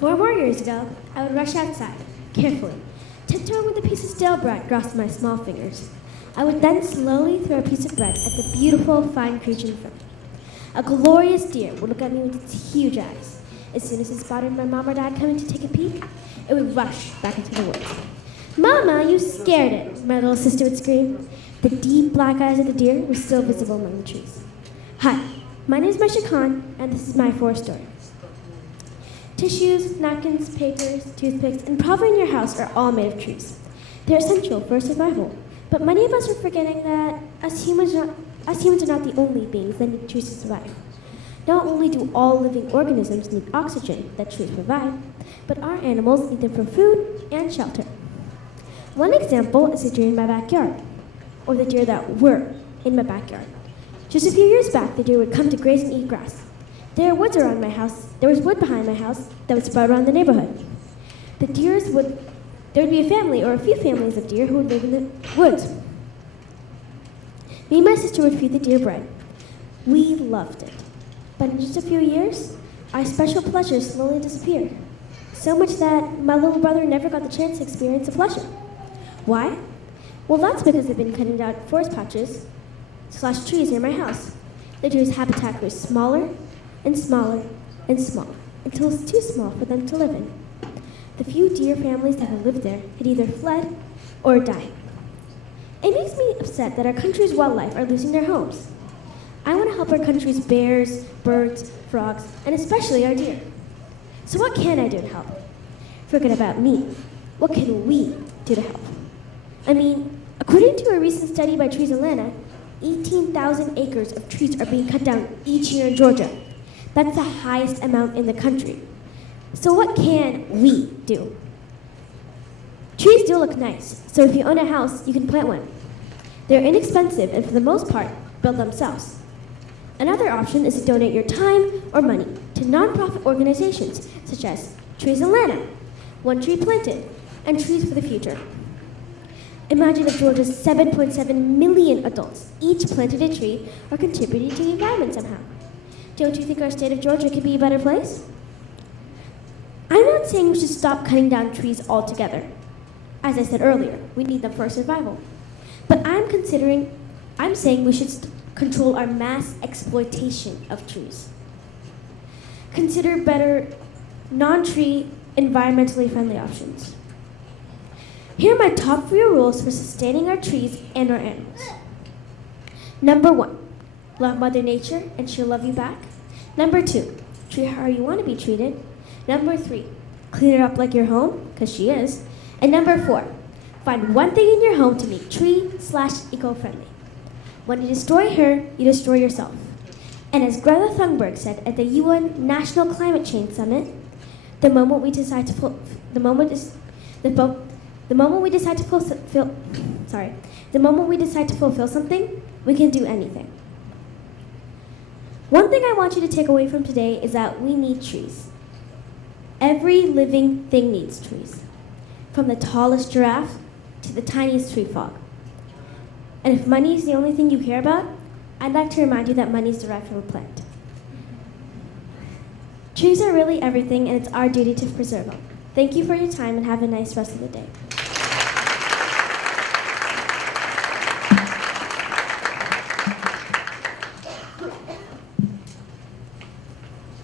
4 more years ago, I would rush outside, carefully, tiptoeing with a piece of stale bread across my small fingers. I would then slowly throw a piece of bread at the beautiful, fine creature in front of me. A glorious deer would look at me with its huge eyes. As soon as it spotted my mom or dad coming to take a peek, it would rush back into the woods. "Mama, you scared it," my little sister would scream. The deep black eyes of the deer were still visible among the trees. Hi, my name is Mysha, and this is my forest story. Tissues, napkins, papers, toothpicks, and probably in your house are all made of trees. They're essential for survival, but many of us are forgetting that us humans are not the only beings that need trees to survive. Not only do all living organisms need oxygen that trees provide, but our animals need them for food and shelter. One example is the deer in my backyard, or the deer that were in my backyard. Just a few years back, the deer would come to graze and eat grass. There was wood behind my house that would spread around the neighborhood. There would be a family or a few families of deer who would live in the woods. Me and my sister would feed the deer bread. We loved it. But in just a few years, our special pleasures slowly disappeared. So much that my little brother never got the chance to experience the pleasure. Why? Well, that's because they've been cutting down forest patches / trees near my house. The deer's habitat grew smaller and smaller and smaller until it was too small for them to live in. The few deer families that had lived there had either fled or died. It makes me upset that our country's wildlife are losing their homes. I want to help our country's bears, birds, frogs, and especially our deer. So what can I do to help? Forget about me. What can we do to help? According to a recent study by TEDxAmanaAcademy, 18,000 acres of trees are being cut down each year in Georgia. That's the highest amount in the country. So what can we do? Trees do look nice, so if you own a house, you can plant one. They're inexpensive and for the most part, build themselves. Another option is to donate your time or money to nonprofit organizations such as TEDxAmana, One Tree Planted, and Trees for the Future. Imagine if Georgia's 7.7 million adults each planted a tree or contributed to the environment somehow. Don't you think our state of Georgia could be a better place? I'm not saying we should stop cutting down trees altogether. As I said earlier, we need them for survival. But I'm saying we should control our mass exploitation of trees. Consider better non-tree, environmentally friendly options. Here are my top 3 rules for sustaining our trees and our animals. Number 1, love Mother Nature and she'll love you back. Number 2, treat her how you want to be treated. Number 3, clean it up like your home, because she is. And number 4, find one thing in your home to make tree/eco-friendly. When you destroy her, you destroy yourself. And as Greta Thunberg said at the UN National Climate Change Summit, the moment we decide to fulfill something, we can do anything. One thing I want you to take away from today is that we need trees. Every living thing needs trees, from the tallest giraffe to the tiniest tree frog. And if money is the only thing you care about, I'd like to remind you that money is derived from a plant. Trees are really everything, and it's our duty to preserve them. Thank you for your time, and have a nice rest of the day.